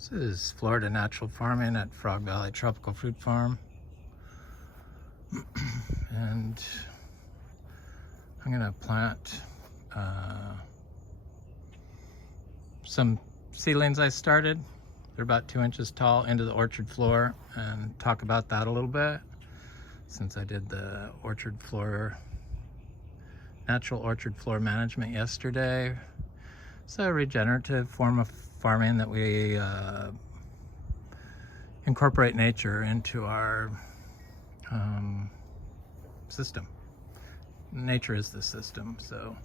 This is Florida Natural Farming at Frog Valley Tropical Fruit Farm. And I'm gonna plant some seedlings I started. They're about 2 inches tall into the orchard floor, and talk about that a little bit since I did the orchard floor, natural orchard floor management yesterday. It's a regenerative form of farming that we incorporate nature into our system. Nature is the system, so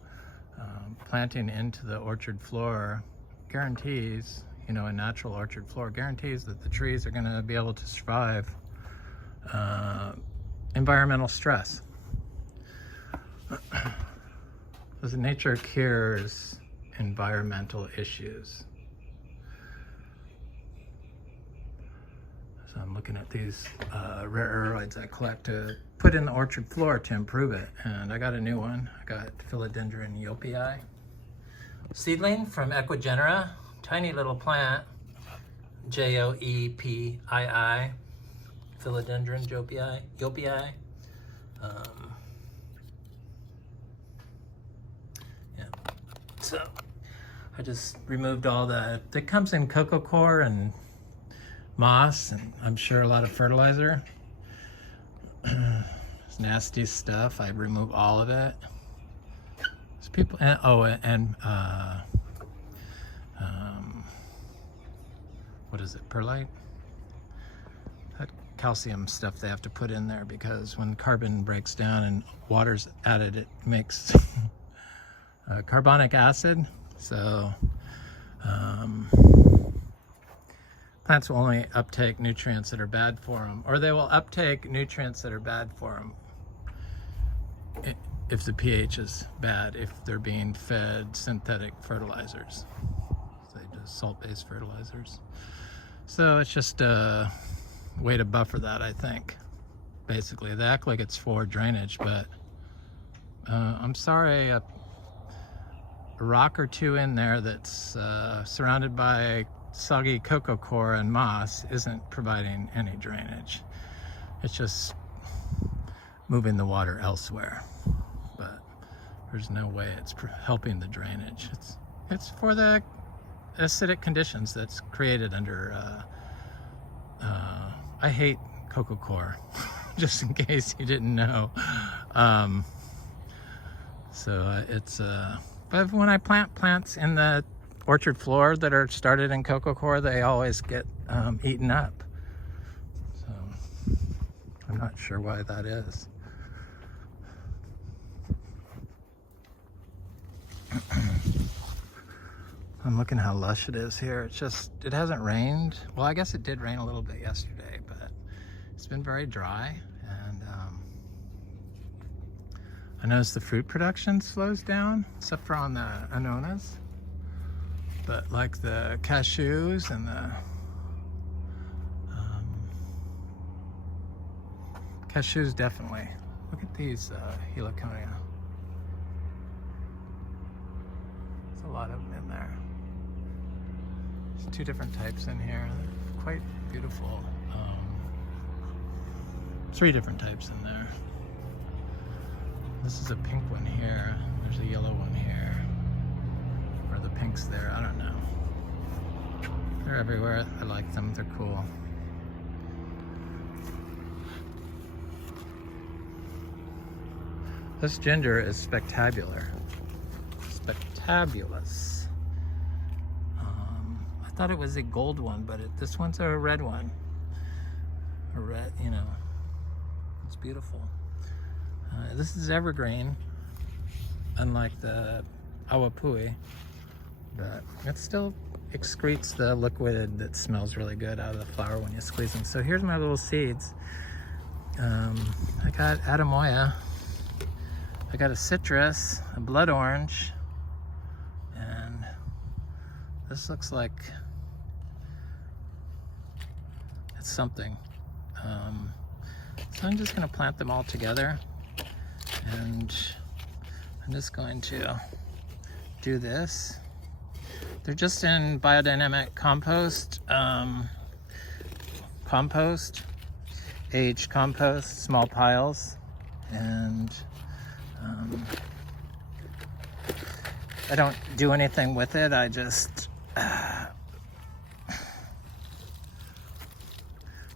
planting into the orchard floor guarantees, a natural orchard floor guarantees that the trees are going to be able to survive environmental stress. Because nature cures environmental issues. So I'm looking at these rare aeroids I collect to put in the orchard floor to improve it, and I got a new one. I got Philodendron joepoii seedling from Equigenera, tiny little plant, joepoii, Philodendron joepoii. So I just removed all that comes in cocoa coir and moss, and I'm sure a lot of fertilizer. It's nasty stuff. I remove all of it. There's people, what is it, perlite? That calcium stuff they have to put in there because when carbon breaks down and water's added, it makes carbonic acid. So plants will only uptake nutrients that are bad for them, or they will uptake nutrients that are bad for them if the pH is bad, if they're being fed synthetic fertilizers, say just salt-based fertilizers. So it's just a way to buffer that, I think. Basically, they act like it's for drainage, but I'm sorry, a rock or two in there that's surrounded by soggy cocoa coir and moss isn't providing any drainage. It's just moving the water elsewhere, but there's no way it's helping the drainage. It's for the acidic conditions that's created under I hate cocoa coir, just in case you didn't know. But when I plant plants in the orchard floor that are started in cocoa coir, they always get eaten up. So I'm not sure why that is. I'm looking how lush it is here. It hasn't rained. Well, I guess it did rain a little bit yesterday, but it's been very dry, and I noticed the fruit production slows down, except for on the annonas. But like the cashews and the cashews, definitely. Look at these heliconia. There's a lot of them in there. There's 2 different types in here. They're quite beautiful. 3 different types in there. This is a pink one here. There's a yellow one here. Or the pink's there, I don't know. They're everywhere. I like them, they're cool. This ginger is spectacular. Spectabulous. I thought it was a gold one, but this one's a red one. A red, it's beautiful. This is evergreen, unlike the joepoii, but it still excretes the liquid that smells really good out of the flower when you squeeze them. So here's my little seeds. I got Adamoya, I got a citrus, a blood orange, and this looks like it's something. So I'm just going to plant them all together, and I'm just going to do this They're just in biodynamic compost, aged compost, small piles, and I don't do anything with it. I just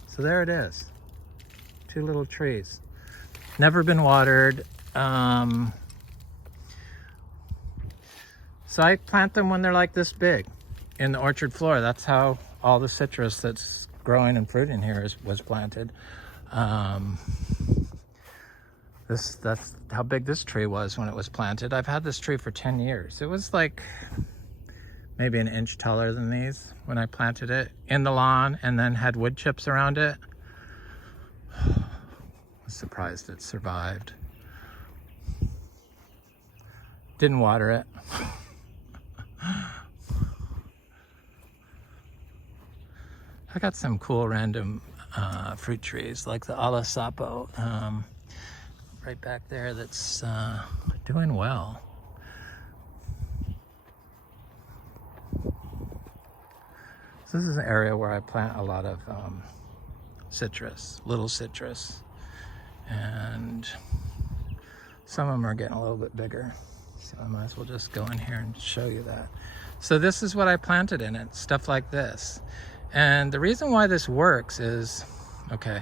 so there it is, 2 little trees, never been watered. So I plant them when they're like this big in the orchard floor. That's how all the citrus that's growing and fruiting here was planted. That's how big this tree was when it was planted. I've had this tree for 10 years. It was like maybe an inch taller than these when I planted it in the lawn, and then had wood chips around it. I was surprised it survived. Didn't water it. I got some cool random fruit trees like the ala sapo right back there that's doing well. So this is an area where I plant a lot of citrus, little citrus, and some of them are getting a little bit bigger. So I might as well just go in here and show you that. So this is what I planted in it, stuff like this. And the reason why this works is, okay,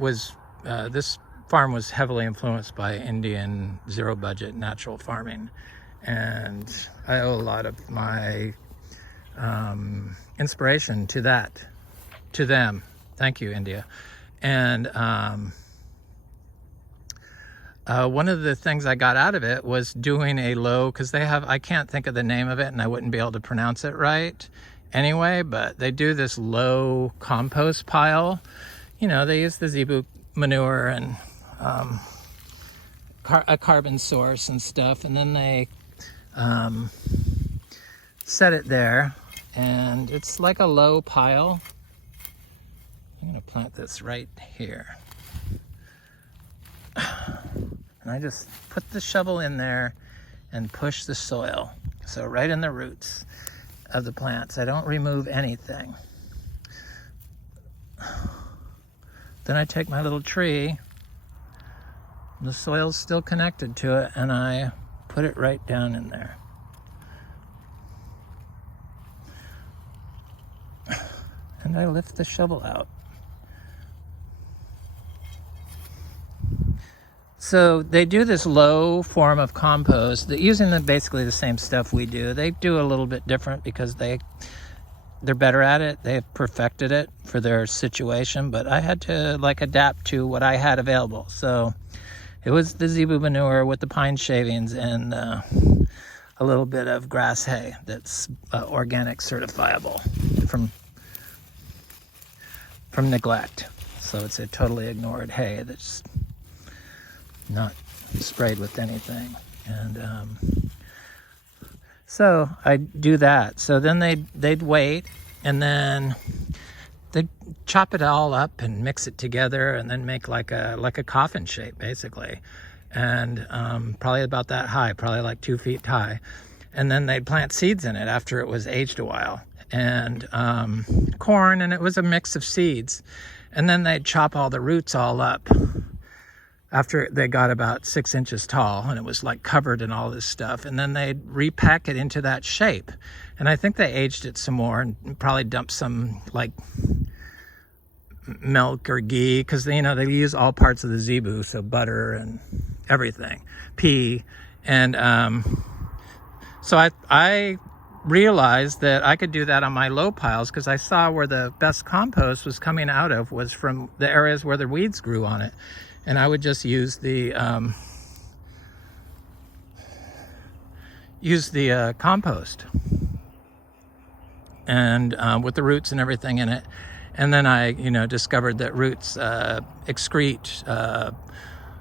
this farm was heavily influenced by Indian zero budget natural farming. And I owe a lot of my inspiration to them. Thank you, India. And one of the things I got out of it was doing a low, because they have, I can't think of the name of it and I wouldn't be able to pronounce it right anyway, but they do this low compost pile. You know, they use the zebu manure and a carbon source and stuff, and then they set it there, and it's like a low pile. I'm going to plant this right here. And I just put the shovel in there and push the soil. So right in the roots of the plants. I don't remove anything. Then I take my little tree, the soil's still connected to it, and I put it right down in there. And I lift the shovel out. So they do this low form of compost, using basically the same stuff we do. They do a little bit different because they're better at it. They've perfected it for their situation, but I had to adapt to what I had available. So it was the zebu manure with the pine shavings and a little bit of grass hay that's organic certifiable from neglect. So it's a totally ignored hay that's not sprayed with anything. And so I do that. So then they'd wait, and then they'd chop it all up and mix it together, and then make like a coffin shape basically, and probably about that high, probably like 2 feet high. And then they'd plant seeds in it after it was aged a while, and corn, and it was a mix of seeds. And then they'd chop all the roots all up after they got about 6 inches tall, and it was like covered in all this stuff. And then they'd repack it into that shape. And I think they aged it some more and probably dumped some like milk or ghee, because they use all parts of the zebu, so butter and everything, pea. And so I realized that I could do that on my low piles, because I saw where the best compost was coming out of was from the areas where the weeds grew on it. And I would just use the compost, and with the roots and everything in it. And then I discovered that roots excrete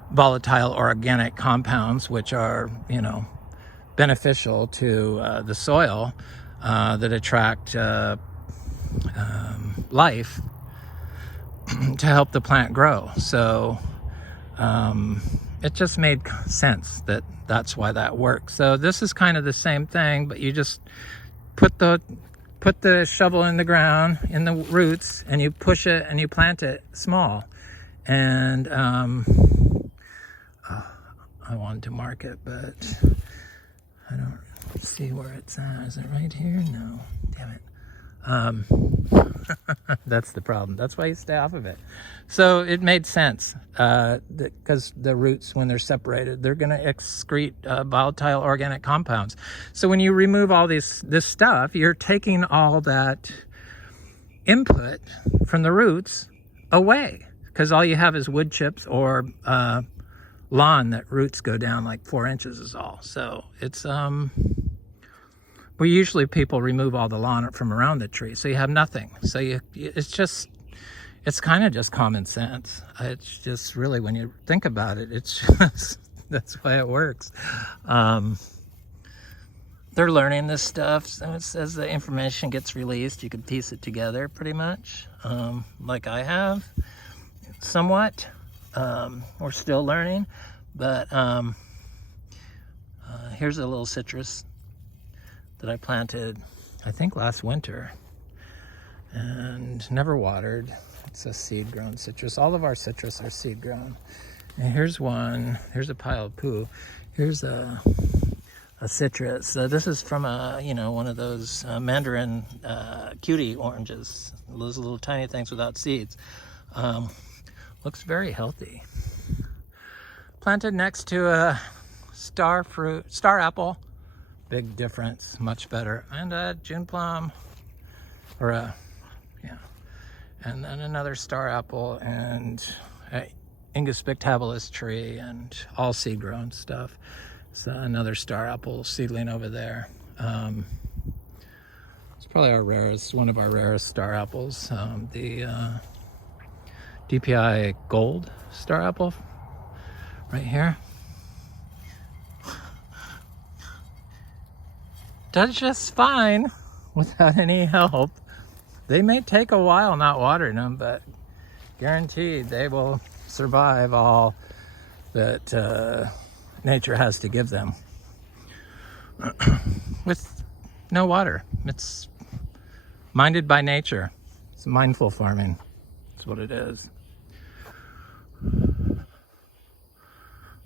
volatile organic compounds, which are beneficial to the soil, that attract life to help the plant grow. So it just made sense that that's why that works. So this is kind of the same thing, but you just put the shovel in the ground, in the roots, and you push it and you plant it small. And I wanted to mark it, but I don't see where it's at. Is it right here? No, damn it. That's the problem. That's why you stay off of it. So it made sense because the roots, when they're separated, they're going to excrete volatile organic compounds. So when you remove all this stuff, you're taking all that input from the roots away, because all you have is wood chips or lawn that roots go down like 4 inches is all. So it's usually people remove all the lawn from around the tree, so you have nothing. So it's kind of just common sense. It's just really, when you think about it, it's just, that's why it works. They're learning this stuff, so as the information gets released, you can piece it together pretty much, like I have, somewhat. We're still learning, but here's a little citrus that I planted, I think last winter, and never watered. It's a seed-grown citrus. All of our citrus are seed-grown. And here's one. Here's a pile of poo. Here's a citrus. So this is from one of those mandarin cutie oranges. Those little tiny things without seeds. Looks very healthy. Planted next to a star apple. Big difference, much better. And a June plum, and then another star apple, and a Ingus pictabilis tree, and all seed grown stuff. So another star apple seedling over there. It's probably one of our rarest star apples. The DPI gold star apple, right here. Does just fine without any help. They may take a while not watering them, but guaranteed they will survive all that nature has to give them with no water. It's minded by nature. It's mindful farming. That's what it is. I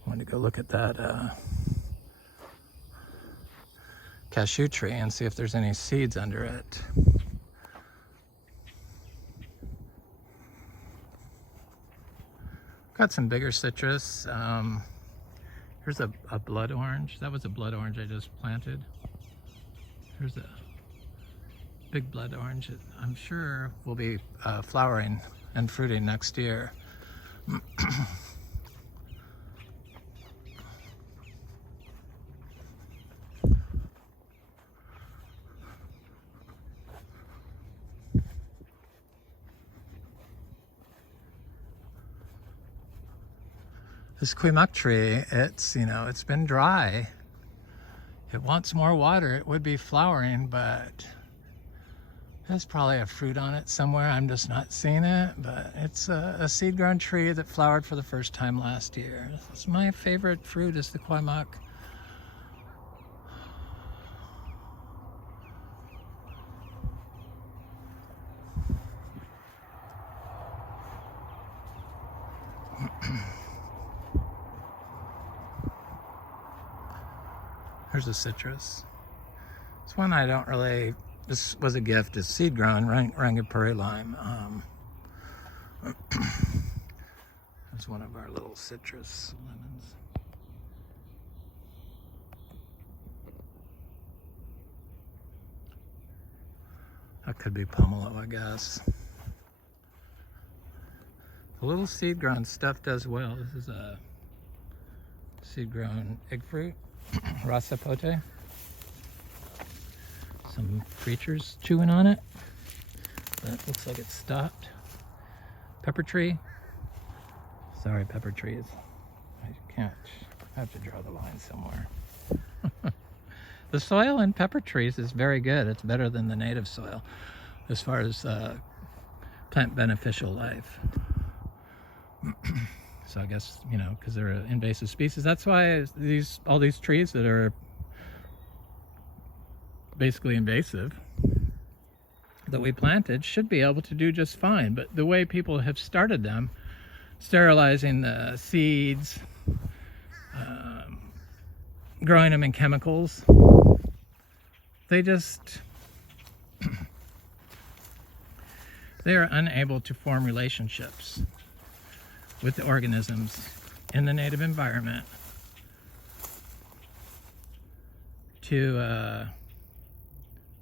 wanted to go look at that cashew tree and see if there's any seeds under it. Got some bigger citrus. Here's a blood orange. That was a blood orange I just planted. Here's a big blood orange. I'm sure will be flowering and fruiting next year. This Quimuk tree, it's been dry. It wants more water. It would be flowering, but there's probably a fruit on it somewhere. I'm just not seeing it, but it's a seed-grown tree that flowered for the first time last year. It's my favorite fruit is the Quimuk. Here's a citrus. It's one I don't really, this was a gift. It's seed grown, Rangapuri lime. There's one of our little citrus lemons. That could be pomelo, I guess. The little seed grown stuff does well. This is a seed grown egg fruit. Rasa pote. Some creatures chewing on it, but it looks like it's stopped. Pepper tree. Sorry, pepper trees. I have to draw the line somewhere. The soil in pepper trees is very good. It's better than the native soil as far as plant beneficial life. So I guess, you know, because they're an invasive species. That's why all these trees that are basically invasive that we planted should be able to do just fine. But the way people have started them, sterilizing the seeds, growing them in chemicals, they are unable to form relationships with the organisms in the native environment to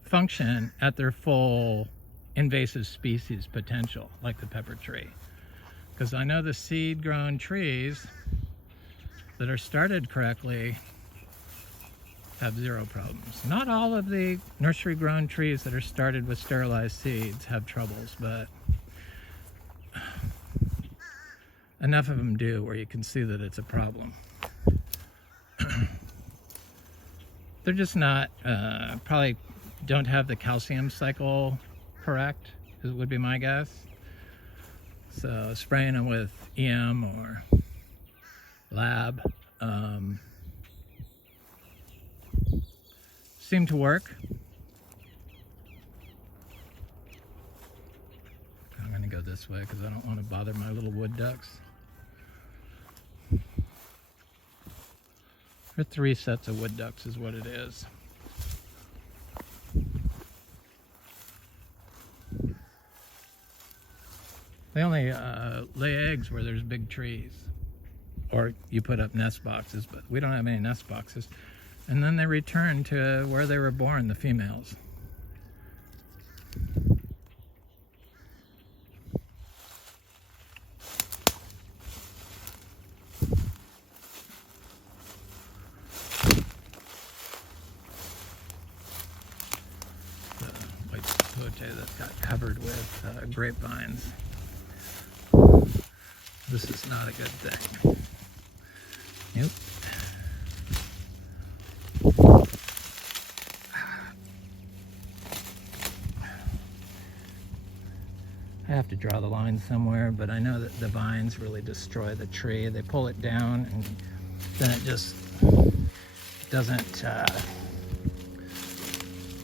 function at their full invasive species potential, like the pepper tree. Because I know the seed-grown trees that are started correctly have zero problems. Not all of the nursery-grown trees that are started with sterilized seeds have troubles, but enough of them do where you can see that it's a problem. They're just not, probably don't have the calcium cycle correct, would be my guess. So spraying them with EM or lab seemed to work. I'm gonna go this way because I don't want to bother my little wood ducks. Or 3 sets of wood ducks is what it is. They only lay eggs where there's big trees, or you put up nest boxes, but we don't have any nest boxes. And then they return to where they were born, the females. The white sapote that got covered with grapevines. This is not a good thing. Nope. I have to draw the line somewhere, but I know that the vines really destroy the tree. They pull it down and then it just doesn't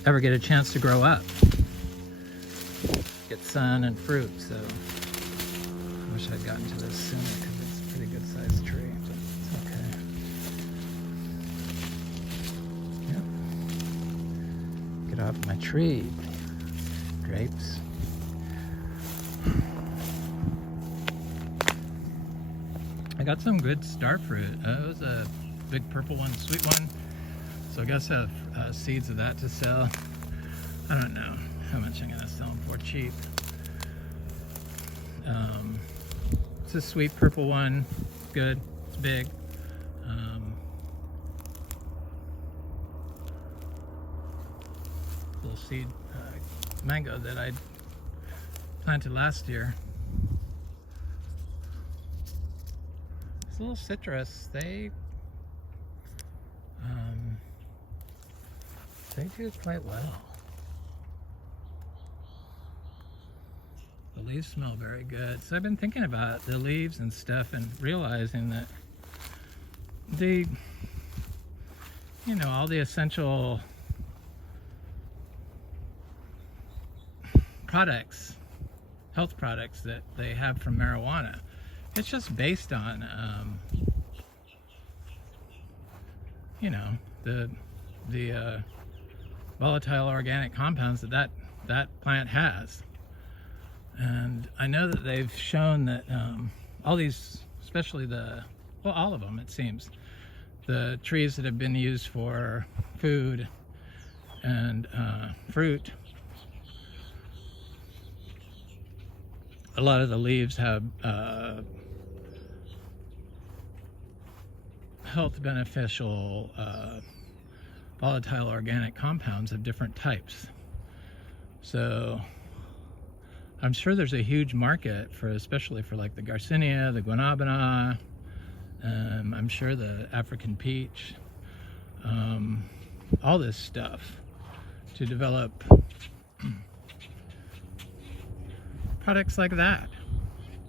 ever get a chance to grow up, get sun and fruit. So I wish I'd gotten to this sooner because it's a pretty good sized tree, but it's okay. Yep. Get off my tree, grapes. I got some good star fruit. It was a big purple one, sweet one. So I guess I have seeds of that to sell. I don't know how much I'm gonna sell them for cheap. It's a sweet purple one, good, it's big. Little seed mango that I planted last year. It's a little citrus. They do quite well. The leaves smell very good. So I've been thinking about the leaves and stuff and realizing that the, you know, all the essential products, health products that they have from marijuana, it's just based on, you know, the volatile organic compounds that plant has. And I know that they've shown that all these, especially well, all of them, it seems, the trees that have been used for food and fruit, a lot of the leaves have health beneficial volatile organic compounds of different types. So I'm sure there's a huge market for, especially for like the Garcinia, the Guanabana, I'm sure the African peach, all this stuff to develop products like that,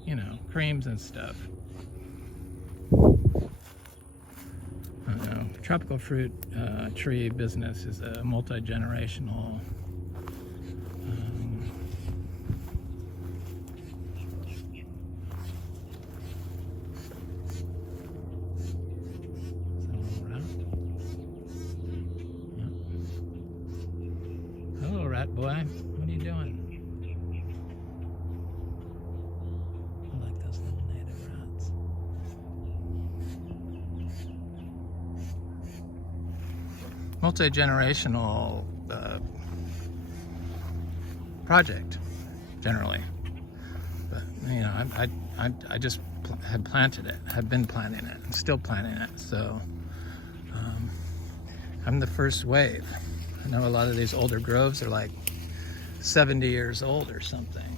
you know, creams and stuff. I don't know. Tropical fruit tree business is a multi-generational Hello, rat boy. What are you doing? I like those little native rats. Multi-generational project, generally. But you know, I just had planted it, had been planting it, and still planting it. So I'm the first wave. I know a lot of these older groves are like 70 years old or something,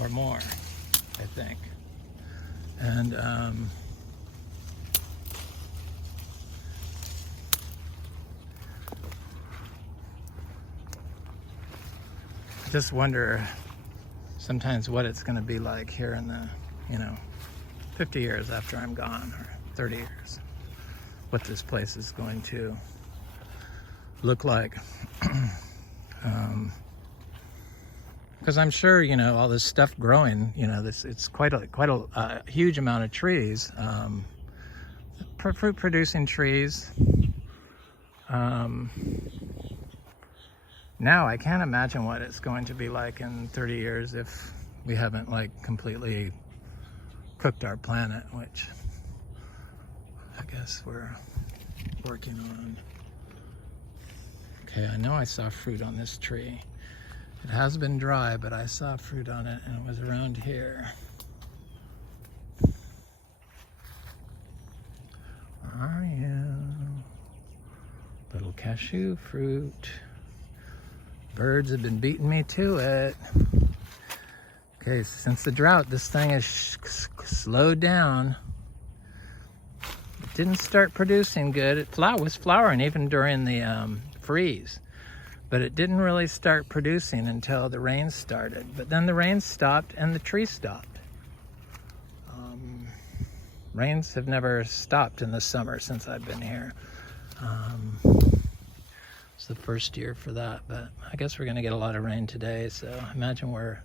or more, I think. And I just wonder sometimes what it's going to be like here in the, 50 years after I'm gone, or 30 years, what this place is going to look like. Because I'm sure, all this stuff growing, it's quite a huge amount of trees, fruit producing trees. Now I can't imagine what it's going to be like in 30 years if we haven't completely cooked our planet, which I guess we're working on. Okay, I know I saw fruit on this tree. It has been dry, but I saw fruit on it, and it was around here. Where are you? Little cashew fruit. Birds have been beating me to it. Okay, since the drought, this thing has slowed down. It didn't start producing good. It was flowering even during the freeze, but it didn't really start producing until the rain started. But then the rain stopped and the tree stopped. Rains have never stopped in the summer since I've been here. It's the first year for that, but I guess we're gonna get a lot of rain today, so I imagine we're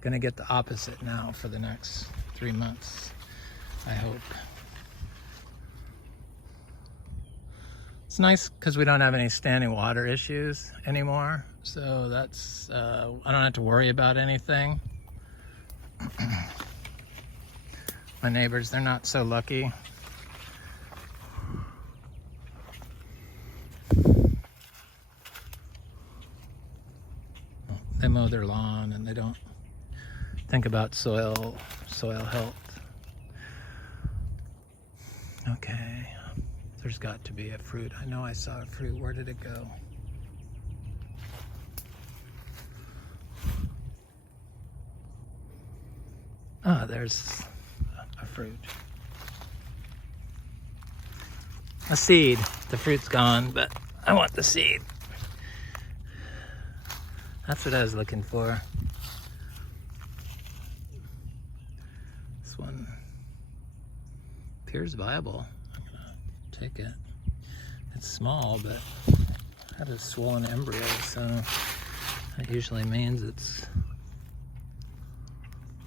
gonna get the opposite now for the next 3 months, I hope. It's nice because we don't have any standing water issues anymore, so that's I don't have to worry about anything. My neighbors, they're not so lucky. They mow their lawn and they don't think about soil health. Okay, there's got to be a fruit. I know I saw a fruit. Where did it go? Ah, there's a fruit. A seed. The fruit's gone, but I want the seed. That's what I was looking for. This one appears viable. I'm gonna take it. It's small, but it had a swollen embryo, so that usually means it's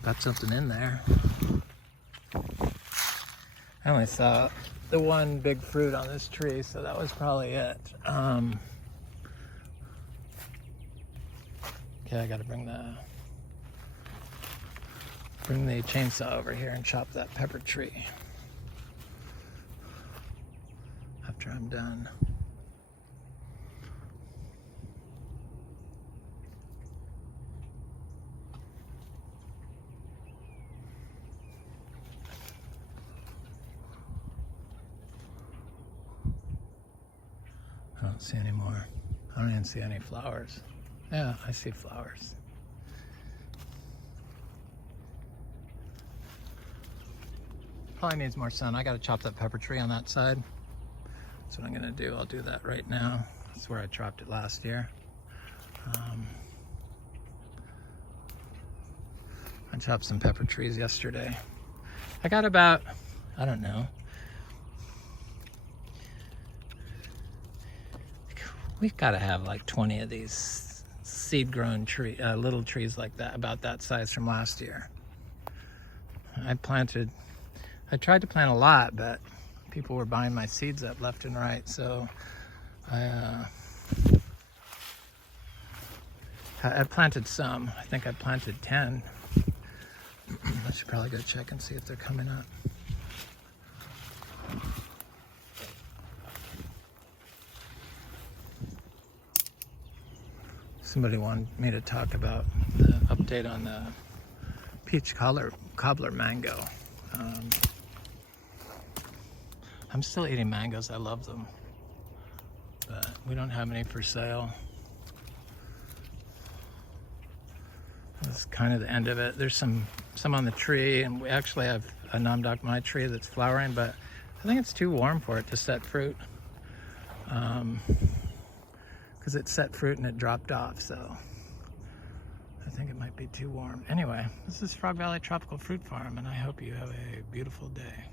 got something in there. I only saw the one big fruit on this tree, so that was probably it. Okay, I gotta bring the chainsaw over here and chop that pepper tree after I'm done. I don't see any more. I don't even see any flowers. Yeah, I see flowers. Probably needs more sun. I gotta chop that pepper tree on that side. That's what I'm gonna do. I'll do that right now. That's where I chopped it last year. I chopped some pepper trees yesterday. I got about I don't know. We've got to have like 20 of these seed-grown little trees like that, about that size from last year. I tried to plant a lot, but people were buying my seeds up left and right, so I planted some. I think I planted 10. I should probably go check and see if they're coming up. Somebody wanted me to talk about the update on the peach cobbler mango. I'm still eating mangoes. I love them, but we don't have any for sale. That's kind of the end of it. There's some on the tree, and we actually have a namdakmai tree that's flowering, but I think it's too warm for it to set fruit. Because it set fruit and it dropped off, so I think it might be too warm. Anyway, this is Frog Valley Tropical Fruit Farm, and I hope you have a beautiful day.